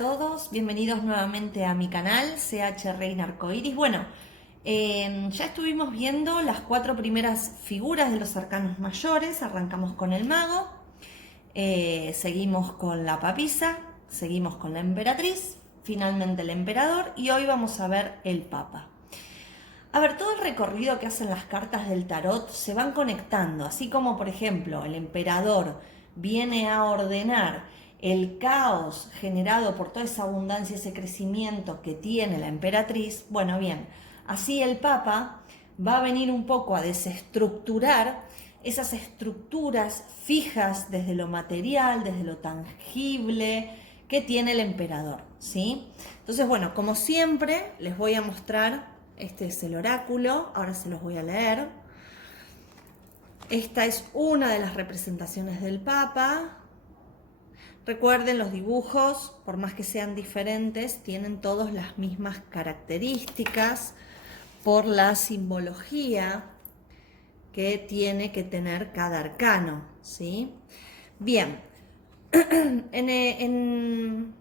todos, bienvenidos nuevamente a mi canal CH Reina Arcoiris. Bueno, ya estuvimos viendo las 4 primeras figuras de los arcanos mayores. Arrancamos con el mago, seguimos con la papisa, seguimos con la emperatriz, finalmente el emperador y hoy vamos a ver el papa. A ver, todo el recorrido que hacen las cartas del tarot se van conectando, así como por ejemplo el emperador viene a ordenar el caos generado por toda esa abundancia, ese crecimiento que tiene la emperatriz. Bueno, bien, así el papa va a venir un poco a desestructurar esas estructuras fijas desde lo material, desde lo tangible que tiene el emperador, ¿sí? Entonces, bueno, como siempre les voy a mostrar. Este es el oráculo, ahora se los voy a leer. Esta es una de las representaciones del Papa. Recuerden, los dibujos, por más que sean diferentes, tienen todas las mismas características por la simbología que tiene que tener cada arcano, ¿sí? Bien, en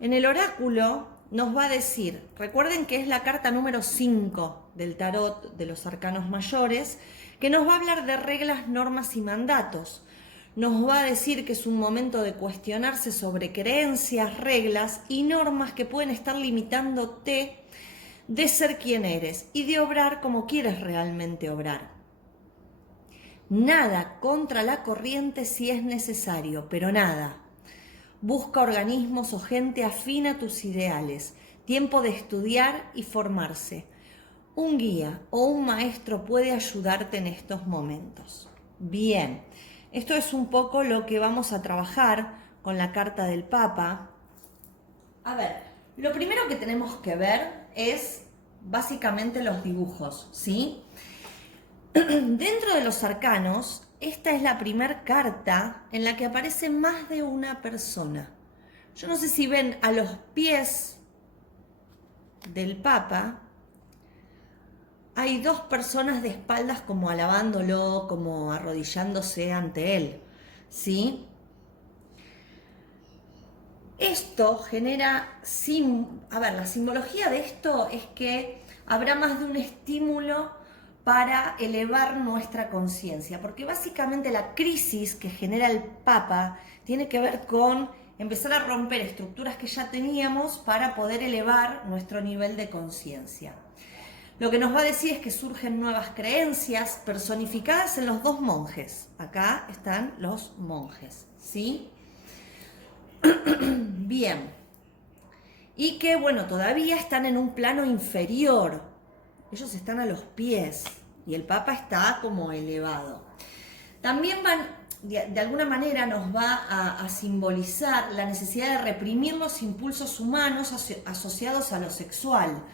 el oráculo nos va a decir, recuerden que es la carta número 5 del tarot de los arcanos mayores, que nos va a hablar de reglas, normas y mandatos. Nos va a decir que es un momento de cuestionarse sobre creencias, reglas y normas que pueden estar limitándote de ser quien eres y de obrar como quieres realmente obrar. Nada contra la corriente si es necesario, pero nada. Busca organismos o gente afín a tus ideales. Tiempo de estudiar y formarse. Un guía o un maestro puede ayudarte en estos momentos. Bien, esto es un poco lo que vamos a trabajar con la carta del Papa. A ver, lo primero que tenemos que ver es básicamente los dibujos, ¿sí? Dentro de los arcanos, esta es la primera carta en la que aparece más de una persona. Yo no sé si ven a los pies del Papa, hay 2 personas de espaldas como alabándolo, como arrodillándose ante él, ¿sí? Esto genera, la simbología de esto es que habrá más de un estímulo para elevar nuestra conciencia, porque básicamente la crisis que genera el Papa tiene que ver con empezar a romper estructuras que ya teníamos para poder elevar nuestro nivel de conciencia. Lo que nos va a decir es que surgen nuevas creencias personificadas en los 2 monjes. Acá están los monjes, ¿sí? Bien. Y que, bueno, todavía están en un plano inferior. Ellos están a los pies y el Papa está como elevado. También de alguna manera nos va a simbolizar la necesidad de reprimir los impulsos humanos asociados a lo sexual.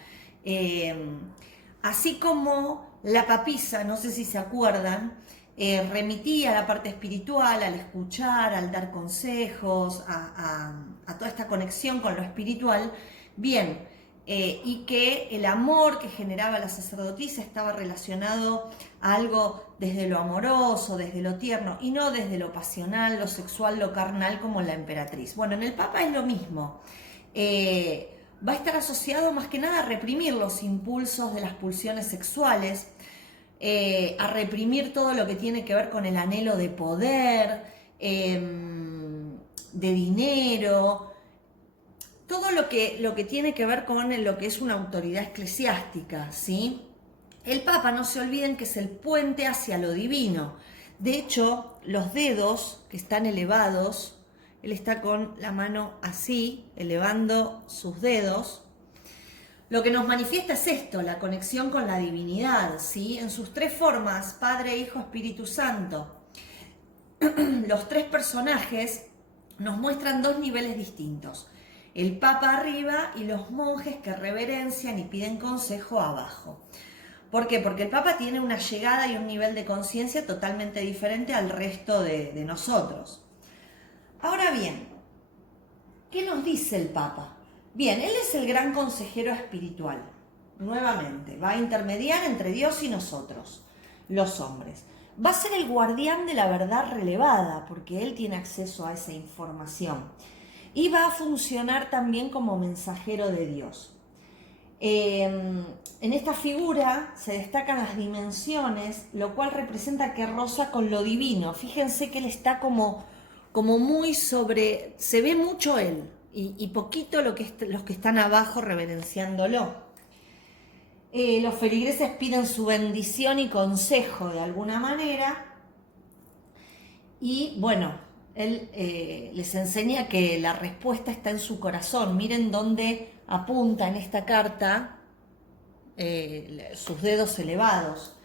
Así como la papisa, no sé si se acuerdan, remitía a la parte espiritual, al escuchar, al dar consejos, a toda esta conexión con lo espiritual. Bien, y que el amor que generaba la sacerdotisa estaba relacionado a algo desde lo amoroso, desde lo tierno, y no desde lo pasional, lo sexual, lo carnal, como la emperatriz. Bueno, en el Papa es lo mismo. Va a estar asociado más que nada a reprimir los impulsos de las pulsiones sexuales, a reprimir todo lo que tiene que ver con el anhelo de poder, de dinero, todo lo que tiene que ver con lo que es una autoridad eclesiástica, ¿sí? El Papa, no se olviden que es el puente hacia lo divino. De hecho, los dedos que están elevados, él está con la mano así, elevando sus dedos. Lo que nos manifiesta es esto, la conexión con la divinidad, ¿sí? En sus 3 formas, Padre, Hijo, Espíritu Santo. Los 3 personajes nos muestran 2 niveles distintos. El Papa arriba y los monjes que reverencian y piden consejo abajo. ¿Por qué? Porque el Papa tiene una llegada y un nivel de conciencia totalmente diferente al resto de nosotros. Ahora bien, ¿qué nos dice el Papa? Bien, él es el gran consejero espiritual. Nuevamente, va a intermediar entre Dios y nosotros, los hombres. Va a ser el guardián de la verdad relevada, porque él tiene acceso a esa información. y va a funcionar también como mensajero de Dios. En esta figura se destacan las dimensiones, lo cual representa que roza con lo divino. Fíjense que él está como muy sobre, se ve mucho él y poquito los que están abajo reverenciándolo. Los feligreses piden su bendición y consejo de alguna manera y bueno, él les enseña que la respuesta está en su corazón. Miren dónde apunta en esta carta sus dedos elevados.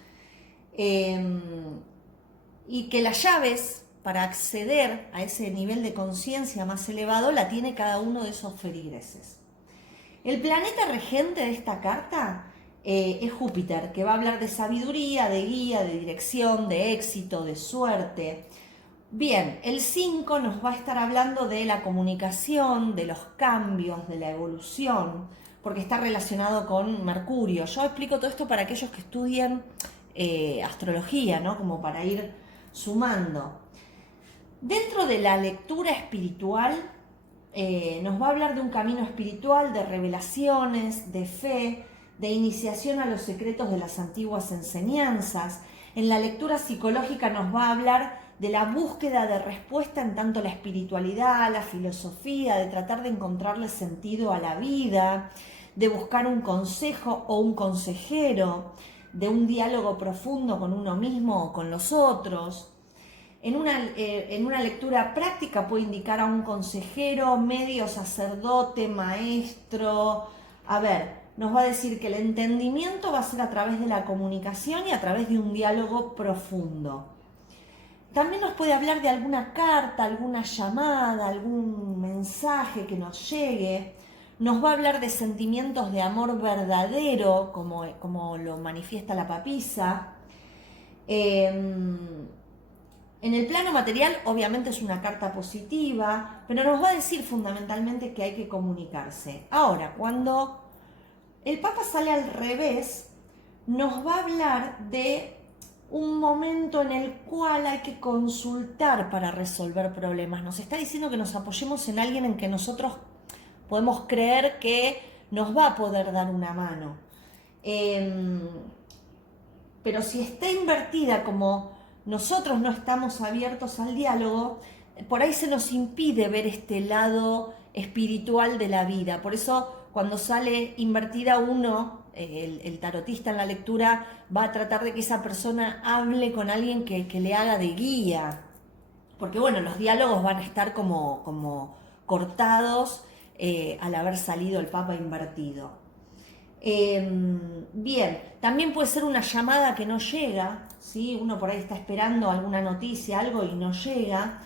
Y que las llaves para acceder a ese nivel de conciencia más elevado la tiene cada uno de esos feligreses. El planeta regente de esta carta es Júpiter, que va a hablar de sabiduría, de guía, de dirección, de éxito, de suerte. Bien, el 5 nos va a estar hablando de la comunicación, de los cambios, de la evolución, porque está relacionado con Mercurio. Yo explico todo esto para aquellos que estudian astrología, ¿no? Como para ir sumando. Dentro de la lectura espiritual, nos va a hablar de un camino espiritual, de revelaciones, de fe, de iniciación a los secretos de las antiguas enseñanzas. En la lectura psicológica nos va a hablar de la búsqueda de respuesta en tanto la espiritualidad, la filosofía, de tratar de encontrarle sentido a la vida, de buscar un consejo o un consejero, de un diálogo profundo con uno mismo o con los otros. En una lectura práctica puede indicar a un consejero, medio, sacerdote, maestro. A ver, nos va a decir que el entendimiento va a ser a través de la comunicación y a través de un diálogo profundo. También nos puede hablar de alguna carta, alguna llamada, algún mensaje que nos llegue. Nos va a hablar de sentimientos de amor verdadero, como lo manifiesta la papisa. En el plano material, obviamente es una carta positiva, pero nos va a decir fundamentalmente que hay que comunicarse. Ahora, cuando el Papa sale al revés, nos va a hablar de un momento en el cual hay que consultar para resolver problemas. Nos está diciendo que nos apoyemos en alguien en que nosotros podemos creer que nos va a poder dar una mano. Pero si está invertida como nosotros no estamos abiertos al diálogo, por ahí se nos impide ver este lado espiritual de la vida. Por eso cuando sale invertida el tarotista en la lectura va a tratar de que esa persona hable con alguien que le haga de guía. Porque bueno, los diálogos van a estar como cortados al haber salido el Papa invertido. Bien, también puede ser una llamada que no llega, ¿sí? Uno por ahí está esperando alguna noticia, algo y no llega,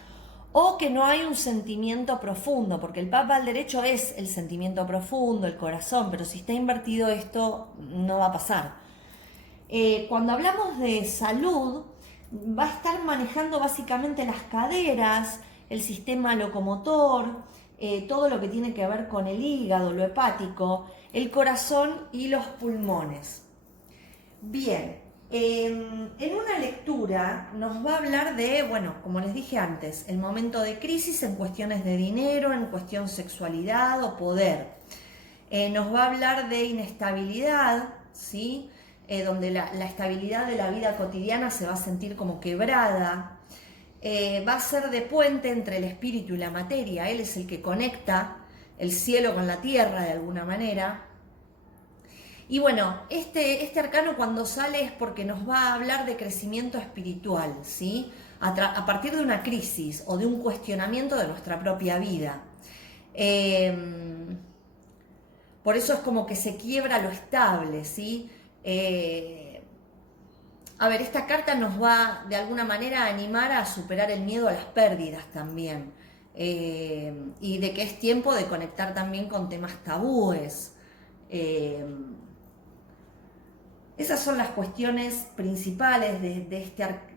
o que no hay un sentimiento profundo, porque el Papa al derecho es el sentimiento profundo, el corazón, pero si está invertido esto no va a pasar. Cuando hablamos de salud, va a estar manejando básicamente las caderas, el sistema locomotor, todo lo que tiene que ver con el hígado, lo hepático, el corazón y los pulmones. Bien, en una lectura nos va a hablar de, bueno, como les dije antes, el momento de crisis en cuestiones de dinero, en cuestión sexualidad o poder. Nos va a hablar de inestabilidad, ¿sí? Donde la estabilidad de la vida cotidiana se va a sentir como quebrada. Va a ser de puente entre el espíritu y la materia. Él es el que conecta el cielo con la tierra de alguna manera. Y bueno, este arcano cuando sale es porque nos va a hablar de crecimiento espiritual, ¿sí? A partir de una crisis o de un cuestionamiento de nuestra propia vida. Por eso es como que se quiebra lo estable, ¿sí? A ver, esta carta nos va de alguna manera a animar a superar el miedo a las pérdidas también. Y de que es tiempo de conectar también con temas tabúes. Esas son las cuestiones principales de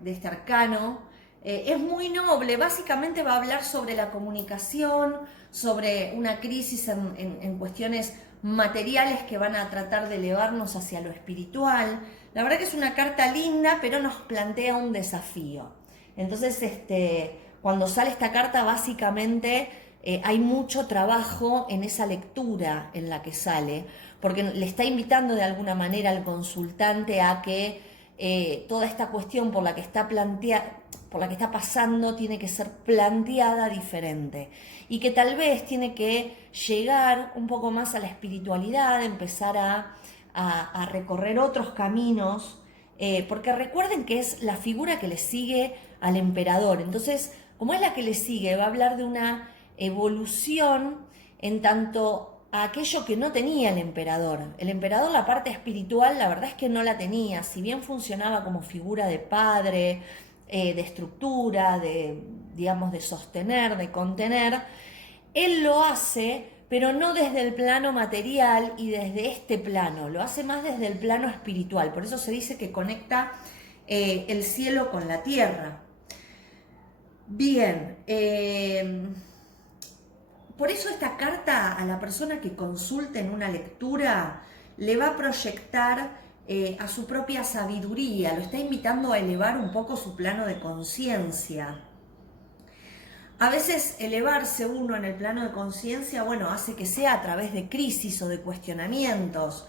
este arcano. Es muy noble, básicamente va a hablar sobre la comunicación, sobre una crisis en cuestiones materiales que van a tratar de elevarnos hacia lo espiritual. La verdad que es una carta linda, pero nos plantea un desafío. Entonces, cuando sale esta carta, básicamente hay mucho trabajo en esa lectura en la que sale, porque le está invitando de alguna manera al consultante a que toda esta cuestión por la que está por la que está pasando tiene que ser planteada diferente y que tal vez tiene que llegar un poco más a la espiritualidad, empezar a recorrer otros caminos, porque recuerden que es la figura que le sigue al emperador. Entonces, como es la que le sigue, va a hablar de una evolución en tanto a aquello que no tenía el emperador. El emperador, la parte espiritual, la verdad es que no la tenía. Si bien funcionaba como figura de padre, de estructura, digamos, de sostener, de contener, él lo hace, pero no desde el plano material y desde este plano, lo hace más desde el plano espiritual. Por eso se dice que conecta el cielo con la tierra. Bien, por eso esta carta a la persona que consulte en una lectura le va a proyectar a su propia sabiduría, lo está invitando a elevar un poco su plano de conciencia. A veces elevarse uno en el plano de conciencia, bueno, hace que sea a través de crisis o de cuestionamientos,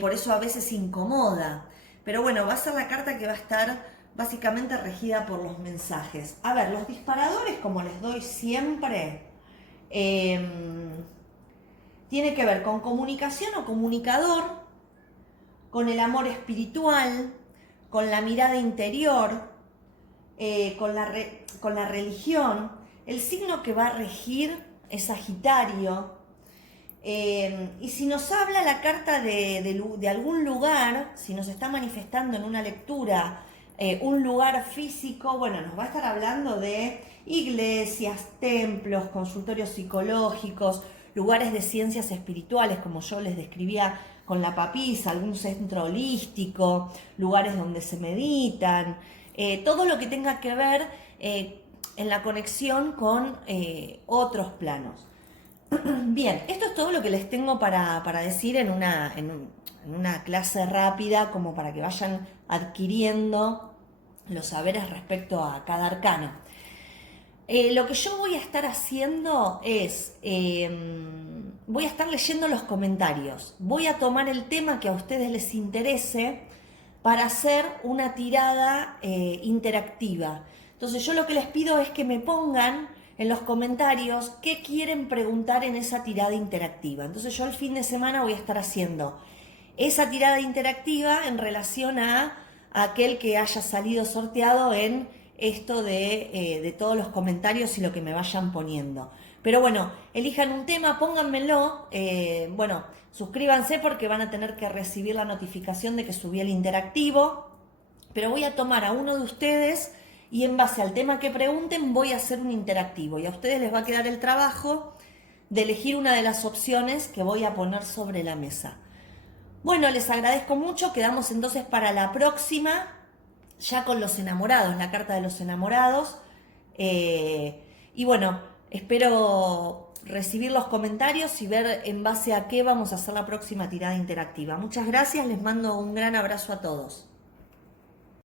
por eso a veces incomoda. Pero bueno, va a ser la carta que va a estar básicamente regida por los mensajes. A ver, los disparadores, como les doy siempre, tiene que ver con comunicación o comunicador, con el amor espiritual, con la mirada interior, con la religión. El signo que va a regir es Sagitario. Y si nos habla la carta de algún lugar, si nos está manifestando en una lectura un lugar físico, bueno, nos va a estar hablando de iglesias, templos, consultorios psicológicos, lugares de ciencias espirituales, como yo les describía con la papisa, algún centro holístico, lugares donde se meditan, todo lo que tenga que ver en la conexión con otros planos. Bien, esto es todo lo que les tengo para decir en una clase rápida, como para que vayan adquiriendo los saberes respecto a cada arcano. Lo que yo voy a estar haciendo es, voy a estar leyendo los comentarios, voy a tomar el tema que a ustedes les interese para hacer una tirada interactiva. Entonces yo lo que les pido es que me pongan en los comentarios qué quieren preguntar en esa tirada interactiva. Entonces yo el fin de semana voy a estar haciendo esa tirada interactiva en relación a aquel que haya salido sorteado en esto de todos los comentarios y lo que me vayan poniendo. Pero bueno, elijan un tema, pónganmelo, bueno, suscríbanse porque van a tener que recibir la notificación de que subí el interactivo, pero voy a tomar a uno de ustedes y en base al tema que pregunten voy a hacer un interactivo y a ustedes les va a quedar el trabajo de elegir una de las opciones que voy a poner sobre la mesa. Bueno, les agradezco mucho, quedamos entonces para la próxima, ya con los enamorados, la carta de los enamorados. Y bueno, espero recibir los comentarios y ver en base a qué vamos a hacer la próxima tirada interactiva. Muchas gracias, les mando un gran abrazo a todos.